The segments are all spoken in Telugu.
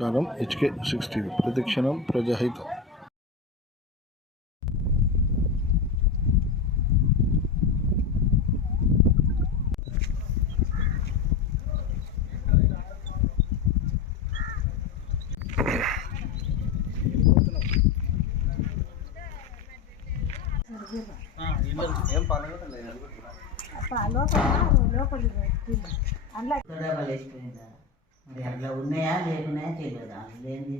కారం HK6 ప్రతిక్షణం ప్రజాహితం. మరి అట్లా ఉన్నాయా లేకున్నాయా తెలియదు. అదేంటి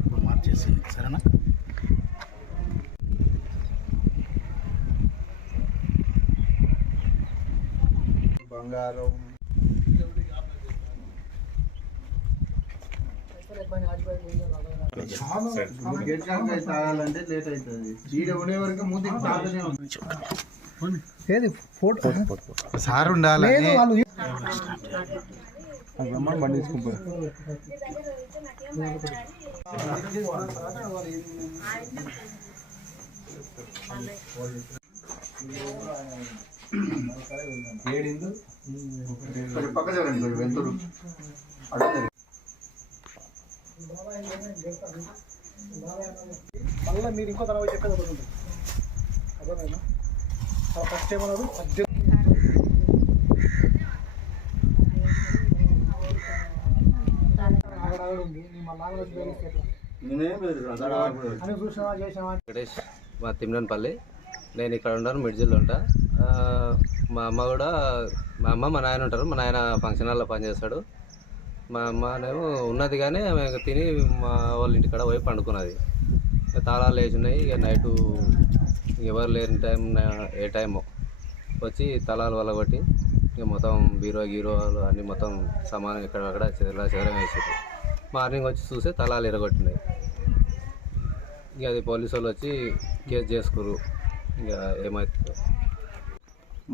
ఇప్పుడు మార్చేసి సరేనా. బంగారం తాగాలంటే లేట్ అవుతుంది. చీడ ఉండే వరకు మూతికి తాగనే ఉంది. ఫోటో సార్ ఉండాలి. బండి తీసుకుంటారు. పక్క చూడండి వెళ్తురు. మళ్ళీ మీరు ఇంకో తర్వాత చెప్పేది ఒకటి ఉంటుంది. అర్థమైనా ఫస్ట్ ఏమన్నారు 18 వెంకటేష్ మా తిమ్నపల్లి. నేను ఇక్కడ ఉంటాను, మిడ్జిల్లో ఉంటా. మా అమ్మ కూడా మా నాయన ఉంటారు. మా నాయన ఫంక్షన్ హాల్లో పనిచేస్తాడు. మా అమ్మనేమో ఉన్నది కానీ ఆమె తిని మా వాళ్ళ ఇంటికాడ పోయి పండుకున్నది. తాళాలు వేసి ఉన్నాయి. ఇక నైటు ఎవరు లేని టైం ఏ టైమో వచ్చి తాళాలు వలగొట్టి ఇక మొత్తం గీరోలు అన్నీ మొత్తం సమానం ఎక్కడక్కడ చెదరం వేసారు. మార్నింగ్ వచ్చి చూస్తే తాళాలు ఎరగొట్టినాయి. ఇక అది పోలీసు వాళ్ళు వచ్చి కేసు చేసుకురు. ఇక ఏమవుతుందో.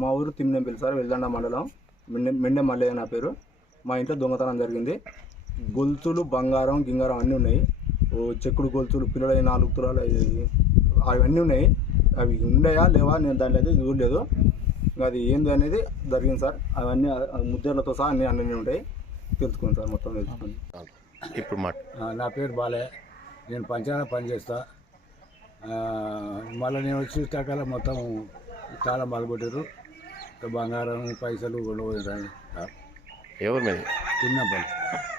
మా ఊరు తిమ్నెంపల్లి సార్, వెల్దండ మండలం. మెండె మల్లయ్య నా పేరు. మా ఇంట్లో దొంగతనం జరిగింది. గొలుసులు బంగారం గింగారం అన్నీ ఉన్నాయి. చెక్కుడు గొలుసులు పిల్లలు 4 తులాలు అవన్నీ ఉన్నాయి. అవి ఉన్నాయా లేవా నేను దాంట్లో అయితే చూడలేదు. అది ఏంది అనేది జరిగింది సార్. అవన్నీ ముద్దలతో సహా అన్నీ ఉంటాయి. తెలుసుకోండి సార్, మొత్తం తెలుసుకోండి. ఇప్పుడు నా పేరు బాలయ్య. నేను పంచాయతీ పనిచేస్తా. మళ్ళీ నేను వచ్చి చూసాక మొత్తం చాలా మొదలుపెట్టారు. బంగారం పైసలు కూడా ఎవరి మీద తిన్నపల్లి.